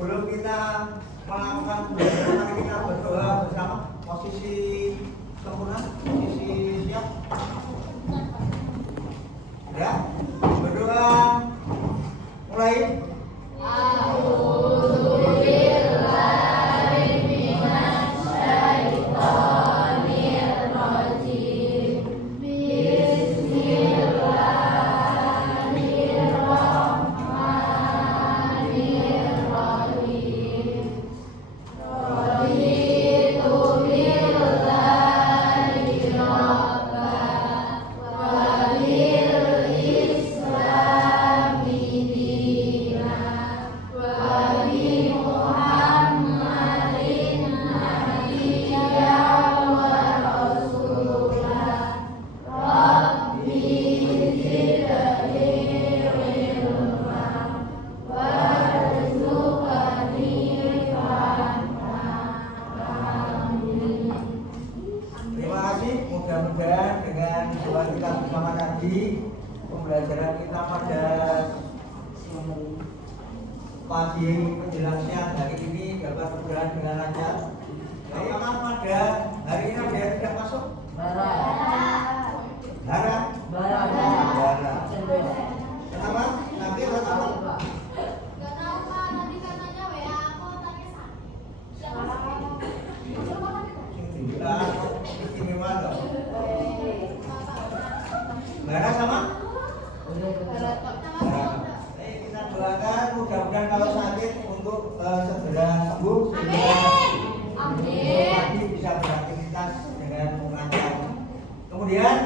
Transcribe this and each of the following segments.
sebelum kita melakukan pembelajaran, mari kita berdoa bersama. Posisi sempurna, posisi siap. Ya, berdoa. Mulai. Mudah-mudahan dengan doa kita bersama tadi, pembelajaran kita pada pagi menjelang siang hari ini dapat berjalan dengan lancar. Apakah pada hari ini ada yang tidak masuk? Bara. Kenapa? Nanti atau apa? Gak tahu Pak, nanti katanya WA aku tanya Istimewa loh. Bara sama? Kita doakan mudah-mudahan kalau sakit untuk segera sembuh sehingga lagi bisa beraktivitas dengan lancar. Kemudian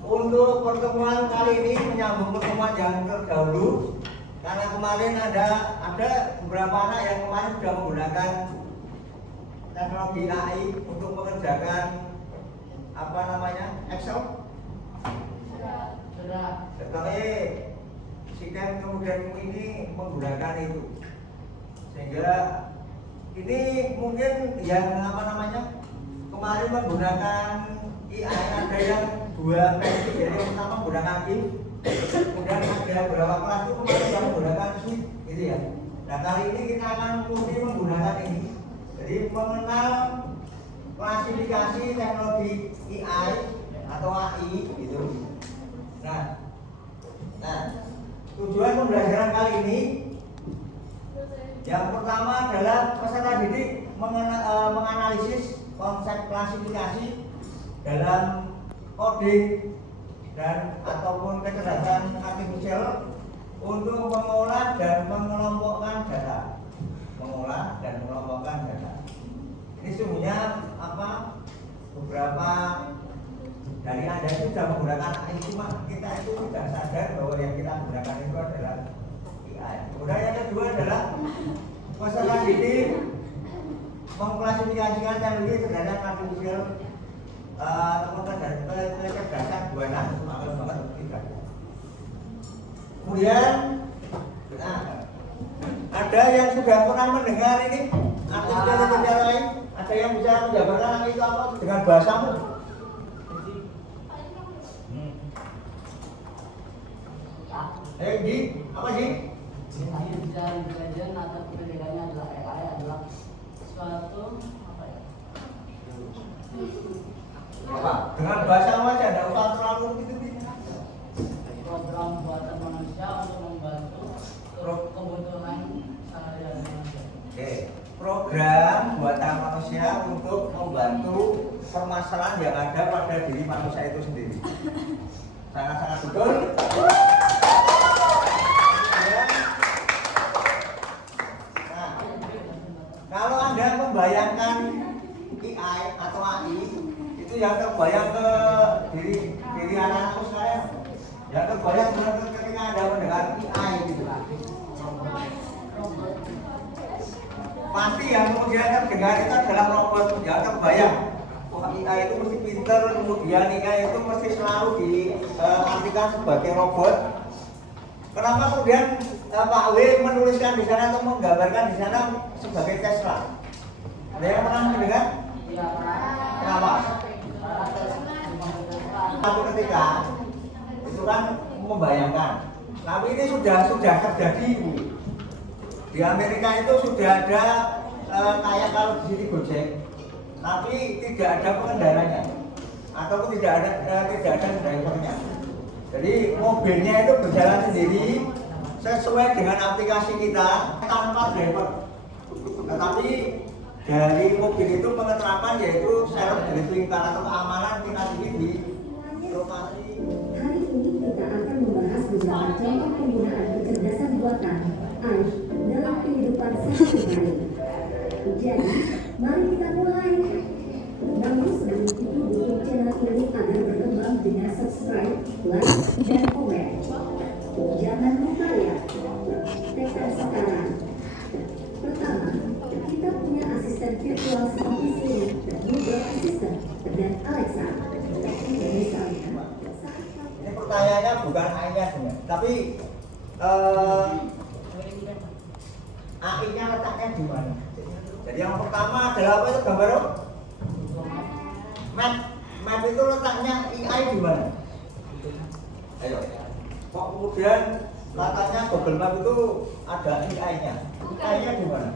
untuk pertemuan kali ini menyambung pertemuan yang terdahulu, karena kemarin ada beberapa anak yang kemarin sudah menggunakan teknologi AI untuk mengerjakan Excel. Tetapi Sikan kemudian ini menggunakan itu, sehingga ini mungkin yang kemarin menggunakan AI ada yang dua versi, jadi yang pertama menggunakan GIF, kemudian ada beberapa kelas itu kemarin yang menggunakan Swift, gitu ya. Nah kali ini kita akan mulai menggunakan ini, jadi mengenal klasifikasi teknologi AI atau AI gitu. Nah, tujuan pembelajaran kali ini yang pertama adalah peserta didik menganalisis konsep klasifikasi dalam coding dan ataupun kecerdasan artifisial untuk mengolah dan mengelompokkan data. Ini sesungguhnya beberapa dari Anda itu sudah menggunakan AI, cuma kita itu tidak sadar bahwa yang kita gunakan itu adalah AI. Kemudian yang kedua adalah peserta didik mengklasifikasikan teknologi kecerdasan artifisial ataupun kecerdasan buatan tidak. Kemudian ada yang sudah pernah mendengar ini artificial lain? Ada yang bisa menjabarkan itu apa dengan bahasamu? Apa sih? Artificial intelligence atau kependekannya adalah AI adalah suatu Dengan bahasa aja, tidak usah terlalu gitu. program buatan manusia untuk membantu kebutuhan sehari-hari manusia. Oke, program buatan manusia untuk membantu permasalahan yang ada pada diri manusia itu sendiri. Sangat-sangat betul. Kalau Anda membayangkan AI atau AI, itu yang terbayang ke diri anak-anakku sekalian. Yang terbayang ketika Anda mendengar AI gitu. Pasti yang kemudian terdengar itu adalah robot yang terbayang. AI itu mesti pintar, kemudian AI itu mesti selalu diartikan sebagai robot. Kenapa kemudian Pak W menuliskan di sana atau menggambarkan di sana sebagai Tesla? Ada yang pernah mendengar? Iya, Kenapa? Satu ketika itu kan membayangkan, tapi ini sudah terjadi. Di Amerika itu sudah ada kayak kalau di sini Gojek, tapi tidak ada pengendaranya ataupun tidak ada drivernya. Jadi mobilnya itu berjalan sendiri sesuai dengan aplikasi kita tanpa driver. Tetapi dari mobil itu pengeterapan yaitu self driving car atau keamanan tingkat tinggi di lokasi. Hari ini kita akan membahas beberapa contoh penggunaan kecerdasan buatan AI dalam kehidupan sehari-hari. Jadi, mari kita mulai. Namun sebelum itu dukung channel ini agar berkembang dengan subscribe, like, dan komen. Jangan lupa ya, tekan sekarang. Pertama, kita punya asisten virtual seperti Siri, Google Assistant, dan Alexa. Misalnya, Ini pertanyaannya bukan AI-nya sebenarnya, tapi AI-nya letaknya di mana? Jadi yang pertama adalah apa itu gambar? Map. Map itu letaknya AI di mana? Ayo. Kok kemudian letaknya Google Map itu ada AI-nya? AI-nya di mana?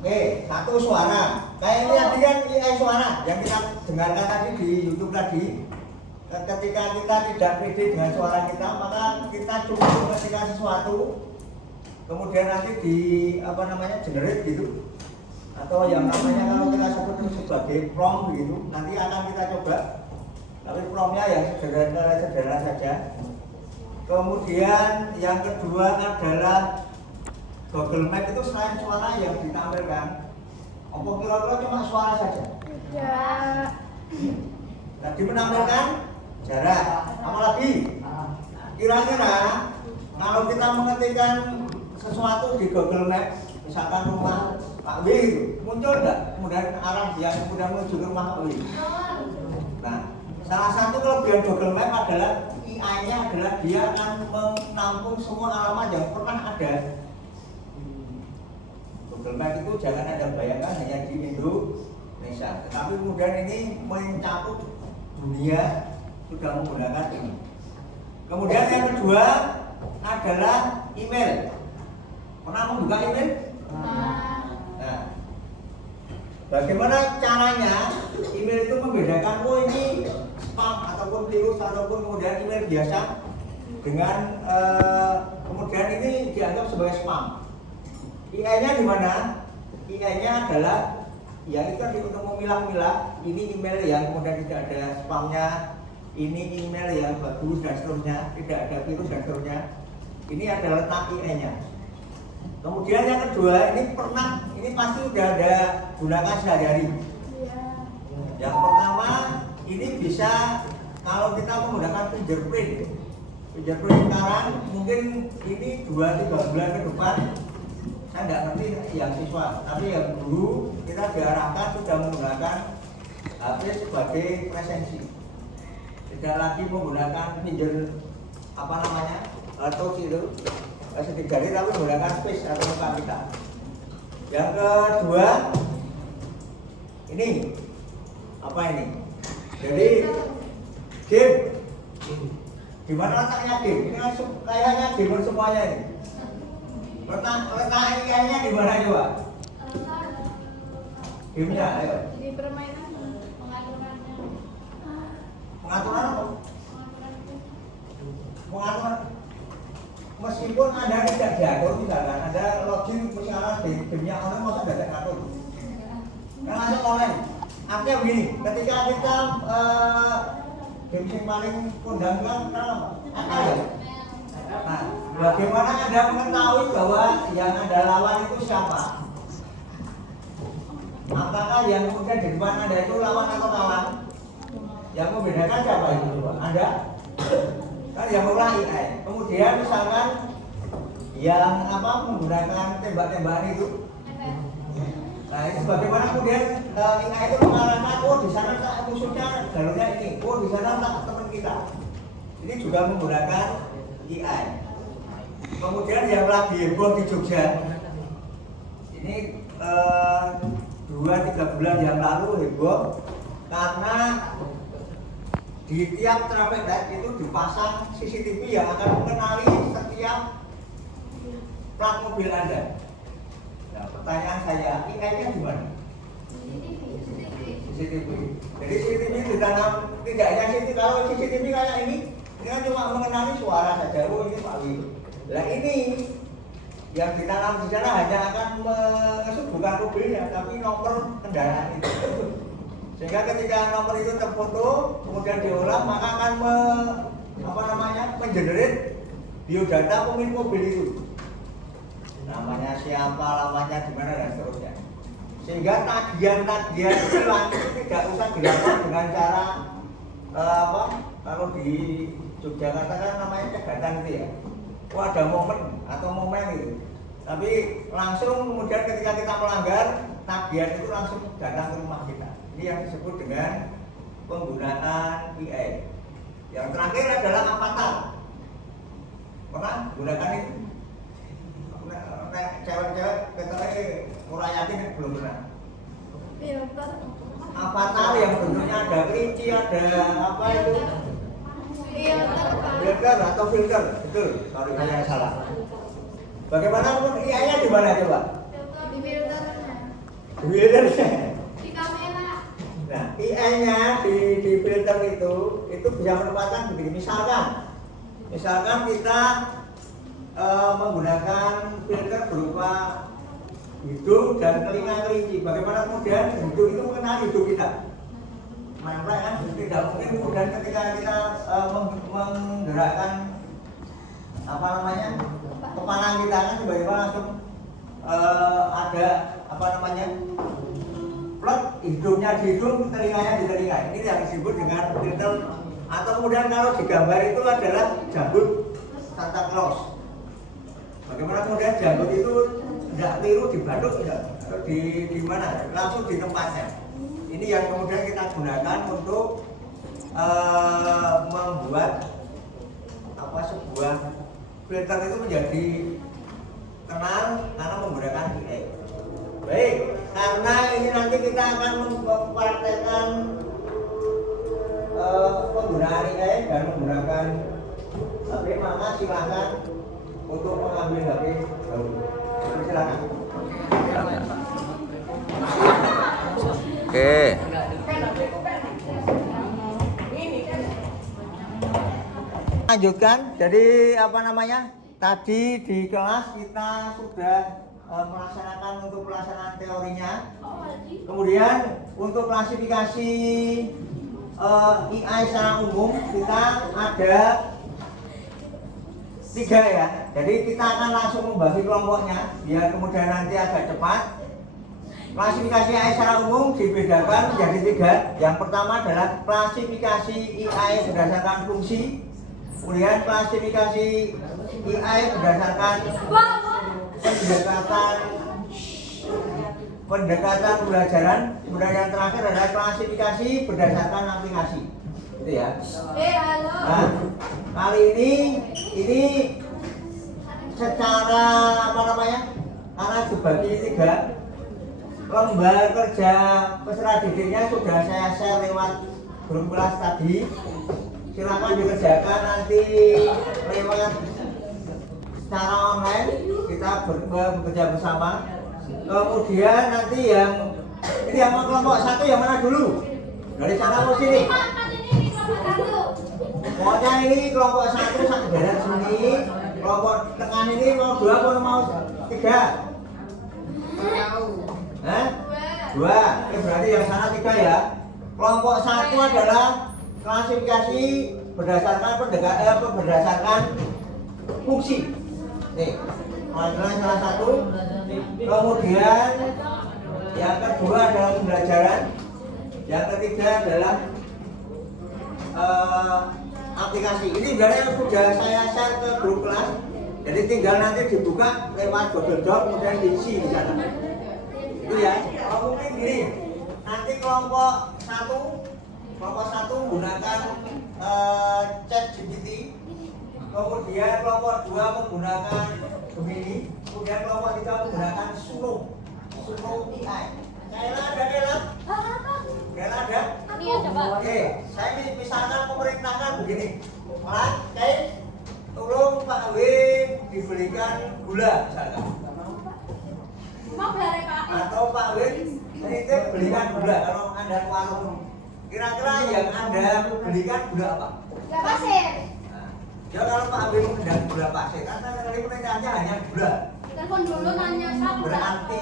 Oke, satu suara. Kayak ini tadi kan AI suara yang kita dengarkan tadi di YouTube tadi. Ketika kita tidak pede dengan suara kita, maka kita cukup mengetikkan sesuatu, kemudian nanti di generate gitu, atau yang namanya kalau kita sebut itu sebagai prompt gitu. Nanti akan kita coba, tapi promptnya yang sederhana saja. Kemudian yang kedua adalah Google Map itu selain suara yang ditampilkan, apa kira-kira cuma suara saja? Ya. Tadi menampilkan jarak, apalagi kira-kira kalau kita mengetikkan sesuatu di Google Map, misalkan rumah Pak W itu muncul nggak? Kemudian arah yang kemudian menuju ke rumah Pak W. Nah, salah satu kelebihan Google Map adalah AI-nya adalah dia akan menampung semua alamat yang pernah ada. Google Map itu jangan Anda bayangkan hanya di Indonesia, tetapi kemudian ini mencakup dunia sudah menggunakan ini. Kemudian yang kedua adalah email. Pernah membuka email? Nah, bagaimana caranya email itu membedakan ini spam ataupun virus ataupun kemudian email biasa dengan kemudian ini dianggap sebagai spam. AI-nya di mana? AI-nya adalah ya itu tadi untuk memilah-milah ini email yang kemudian tidak ada spamnya, ini email yang bagus dan seterusnya, tidak ada virus dan seterusnya. Ini adalah letak AI-nya. Kemudian yang kedua, ini pasti sudah ada gunakan sehari-hari. Yang pertama, ini bisa kalau kita menggunakan fingerprint sekarang mungkin ini 2-3 bulan ke depan. Saya nggak ngerti yang siswa, tapi yang dulu kita diarahkan sudah menggunakan HP sebagai presensi. Tidak lagi menggunakan finger touch itu sedikit jari, tapi menggunakan face atau muka kita. Yang kedua, ini apa ini? Jadi game. Di mana letaknya game? Ini kayaknya gamer semuanya ini. Letak AI-nya di mana coba? Gamenya, ayo. Di permainan pengaturannya. Pengaturan apa? Pengaturan. Meskipun Anda tidak diatur, misalkan Anda login misalnya di gamenya online, masa tidak diatur? Kan langsung online. Artinya begini, ketika kita game yang paling kondangkan apa? Akal ya? Nah, bagaimana Anda mengetahui bahwa yang Anda lawan itu siapa? Apakah yang kemudian di depan Anda itu lawan atau kawan? Yang membedakan siapa itu? Anda? Kan yang mulai AI. Kemudian misalkan yang menggunakan tembak-tembakan itu. Nah, itu bagaimana kemudian AI itu mengarahkan, oh di sana tak musuhnya jalurnya ini, oh di sana tak teman kita. Ini juga menggunakan AI. Kemudian yang lagi heboh di Jogja, ini 2-3 bulan yang lalu heboh karena di tiap traffic light itu dipasang CCTV yang akan mengenali setiap plat mobil Anda. Nah, pertanyaan saya, IAI-nya di mana? CCTV. Jadi CCTV ditanam tidak hanya CCTV. Kalau CCTV kayak ini kan cuma mengenali suara saja. Oh ini Pak Wi. Nah ini yang ditanam di sana hanya akan mengesut bukan mobilnya, tapi nomor kendaraan itu. Sehingga ketika nomor itu terfoto, kemudian diolah, maka akan mengenerate biodata pemilik mobil itu. Namanya siapa, lamanya di mana dan seterusnya. Sehingga tagihan-tagihan tilang itu tidak usah dilakukan dengan cara kalau di Yogyakarta kan namanya cegatan itu ya. Oh ada momen atau momen itu. Tapi langsung kemudian ketika kita melanggar, tagihan itu langsung datang ke rumah kita. Ini yang disebut dengan penggunaan IAI. Yang terakhir adalah avatar. Pernah gunakan itu? Cewek-cewek katanya kurang yakin belum pernah. Avatar yang bentuknya ada kelinci, ada apa itu? Filter atau filter, betul. Sorry saya salah. Bagaimana IAI-nya di mana coba? Di filternya. Di filternya. Di kamera. Nah, IAI-nya di filter itu bisa menempatkan begini. Misalkan kita menggunakan filter berupa hidung dan telinga kelinci. Bagaimana kemudian hidung itu mengenali hidung kita? Maka kan tidak mungkin kemudian ketika kita menggerakkan kepala kita kan tiba-tiba langsung ada plot hidungnya di hidung, telinganya di telinga. Ini yang disebut dengan filter. Atau kemudian kalau digambar itu adalah janggut Santa Claus. Bagaimana kemudian janggut itu tidak keliru dibalut di mana? Langsung di tempatnya. Ini yang kemudian kita gunakan untuk membuat sebuah filter itu menjadi tenang karena menggunakan IAI. Baik, karena ini nanti kita akan mempraktekkan penggunaan IAI dan menggunakan HP, maka silakan untuk mengambil HP dahulu. Silakan. Oke. Lanjutkan. Jadi tadi di kelas kita sudah melaksanakan untuk pelaksanaan teorinya. Kemudian untuk klasifikasi IAI secara umum kita ada 3 ya. Jadi kita akan langsung membagi kelompoknya biar kemudian nanti agak cepat. Klasifikasi IAI secara umum dibedakan menjadi 3. Yang pertama adalah klasifikasi IAI berdasarkan fungsi. Kemudian klasifikasi IAI berdasarkan pendekatan pembelajaran. Kemudian yang terakhir adalah klasifikasi berdasarkan aplikasi. Itu ya. Halo. Nah, kali ini secara karena dibagi 3. Lembar kerja peserta didiknya sudah saya share lewat grup kelas tadi. Silakan dikerjakan nanti lewat secara online, kita bekerja bersama. Kemudian nanti yang kelompok 1 yang mana dulu? Dari sana ke sini. Pokoknya ini kelompok 1 satu beres sini. Kelompok tengah ini mau 2 atau mau 3? 2. Berarti yang sana 3 ya. Kelompok 1 adalah klasifikasi berdasarkan fungsi. Nih, pelajaran salah satu. Kemudian yang kedua adalah pembelajaran. Yang ketiga adalah aplikasi. Ini sebenarnya sudah saya share ke grup kelas. Jadi tinggal nanti dibuka lewat Google Doc kemudian diisi di sana. Itu ya. Kalau mungkin gini, nanti kelompok 1 menggunakan ChatGPT, kemudian kelompok 2 menggunakan Gemini, kemudian kelompok 3 menggunakan Suno IAI. Kayla ada? Ini ya coba. Oke, saya misalkan pemerintahkan begini. Pak, tolong Pak W dibelikan gula misalkan. Mau beli Pak? Atau Pak W titip belikan gula kalau Anda ke warung. Kira-kira yang Anda belikan gula apa? Gak pasir. Nah, ya kalau Pak W menghendaki gula pasir, karena kali perintahnya hanya gula. Telepon dulu nanya siapa? Berarti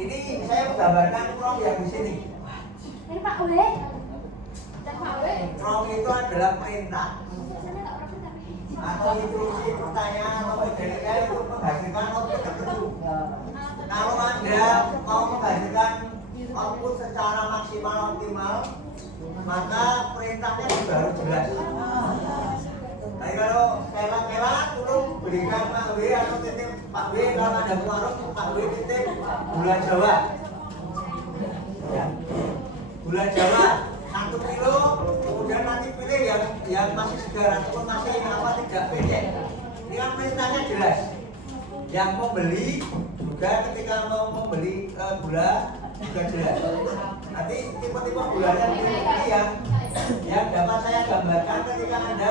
ini saya menggambarkan prong yang di sini. Ini Pak W. Dan Pak W. Prong itu adalah perintah atau instruksi pertanyaan atau pendidikan untuk menghasilkan output tertentu. Kalau Anda mau menghasilkan output secara maksimal optimal, maka perintahnya juga harus jelas. Tapi kalau kela-kela tolong berikan Pak W atau titip Pak W, kalau ada warung Pak W titip gula Jawa. Ya. Gula Jawa 1 kilo, kemudian nanti pilih yang masih segar ataupun masih apa tidak becek. Ini kan perintahnya jelas. Yang membeli juga ketika mau membeli gula juga jelas. Nanti tipe-tipe gulanya ini yang dapat saya gambarkan ketika Anda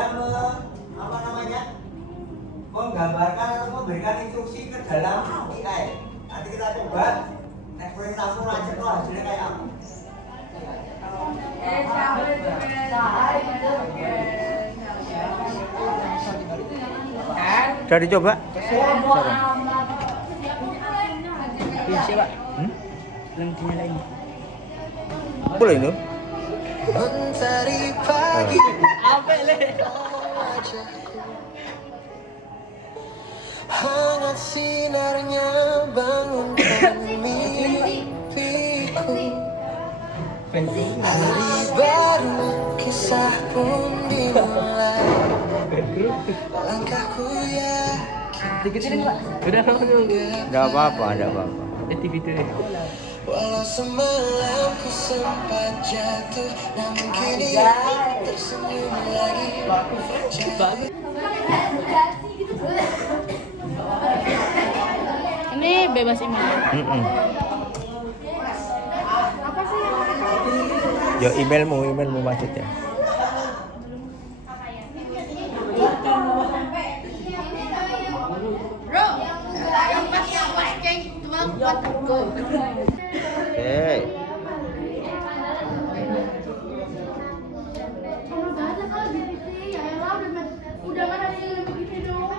menggambarkan atau memberikan instruksi ke dalam AI. Nanti kita coba next perintahmu lanjut hasilnya kayak apa. Udah dicoba? Bisa Pak. Belum dinyalain. Boleh itu? Mentari pagi Apa le? hangat sinarnya bangunkan mimpiku. Hari baru kisah pun dimulai. Langkahku yakin Dikitin Pak. Udah Enggak apa-apa, enggak apa-apa. TV itu deh. walau semalam ku sempat jatuh, namun kini tersenyum lagi. Bagus. Ini bebas email. Apa sih yang Yo emailmu maksudnya. Bro, yang pas ceng cuma buat go. Oke. Kalau nggak ada kalau di TV ya elah udah kan ada yang begini dong.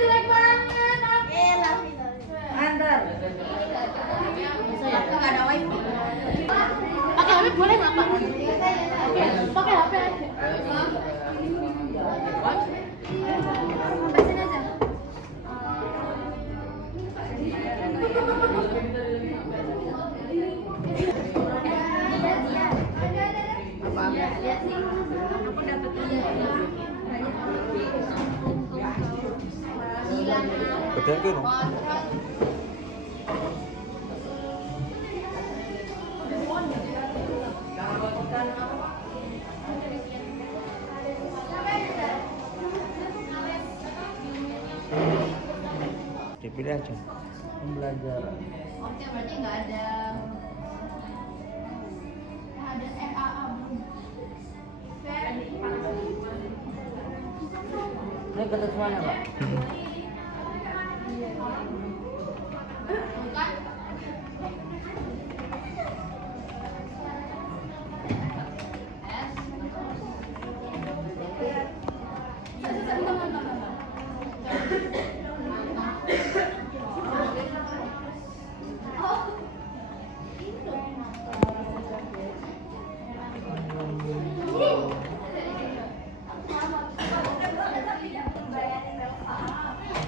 Jelek banget. Antar. Nggak ada wifi. Pakai HP boleh nggak Pak? Pakai HP aja. Sampai sini aja. Apa? Lihat nih. Aku dapat Betul kan? Dipilih aja. Pembelajaran. Oke, berarti nggak ada RAA belum. Ini betul semuanya Pak. Bukan?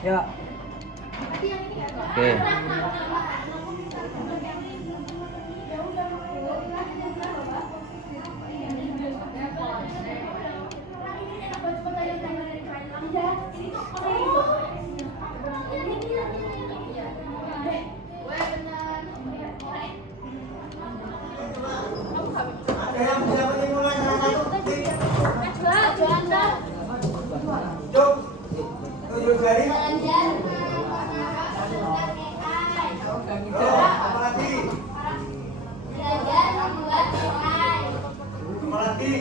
Ya. Oke. Ada yang bisa menyimpulkan dari? Oh, apa lagi? Apa lagi?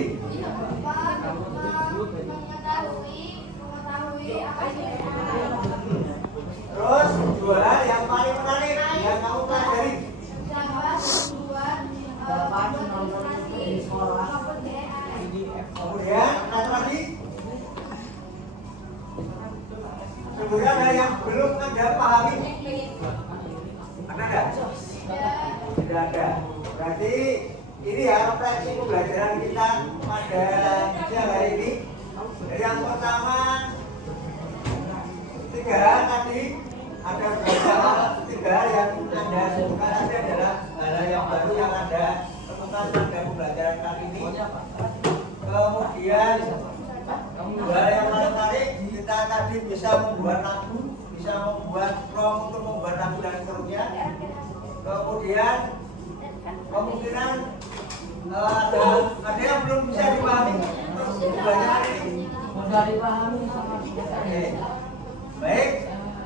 Terus dua yang paling menarik yang kamu pelajari. di sekolah. Kemudian ada lagi. Kemudian ada yang belum Anda pahami. Ada nggak? Tidak ada. Berarti ini ya refleksi pembelajaran kita pada siang hari ini. Jadi yang pertama tiga hal tadi ada beberapa tiga hal yang Anda sebutkan tadi adalah hal yang baru yang Anda temukan pada pembelajaran kali ini. Kemudian hal yang paling menarik kita tadi bisa membuat lagu, bisa membuat prompt untuk membuat lagu dan seterusnya. Kemudian kemungkinan ada yang belum bisa dipahami terus belajar ini. Mudah dipahami sama Oke. Baik,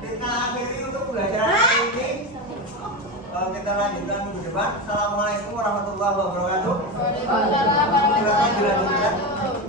kita akhiri untuk pembelajaran hari ini. Kita lanjutkan minggu depan. Assalamualaikum warahmatullahi wabarakatuh. Waalaikumsalam warahmatullahi Silakan dilanjutkan. wabarakatuh.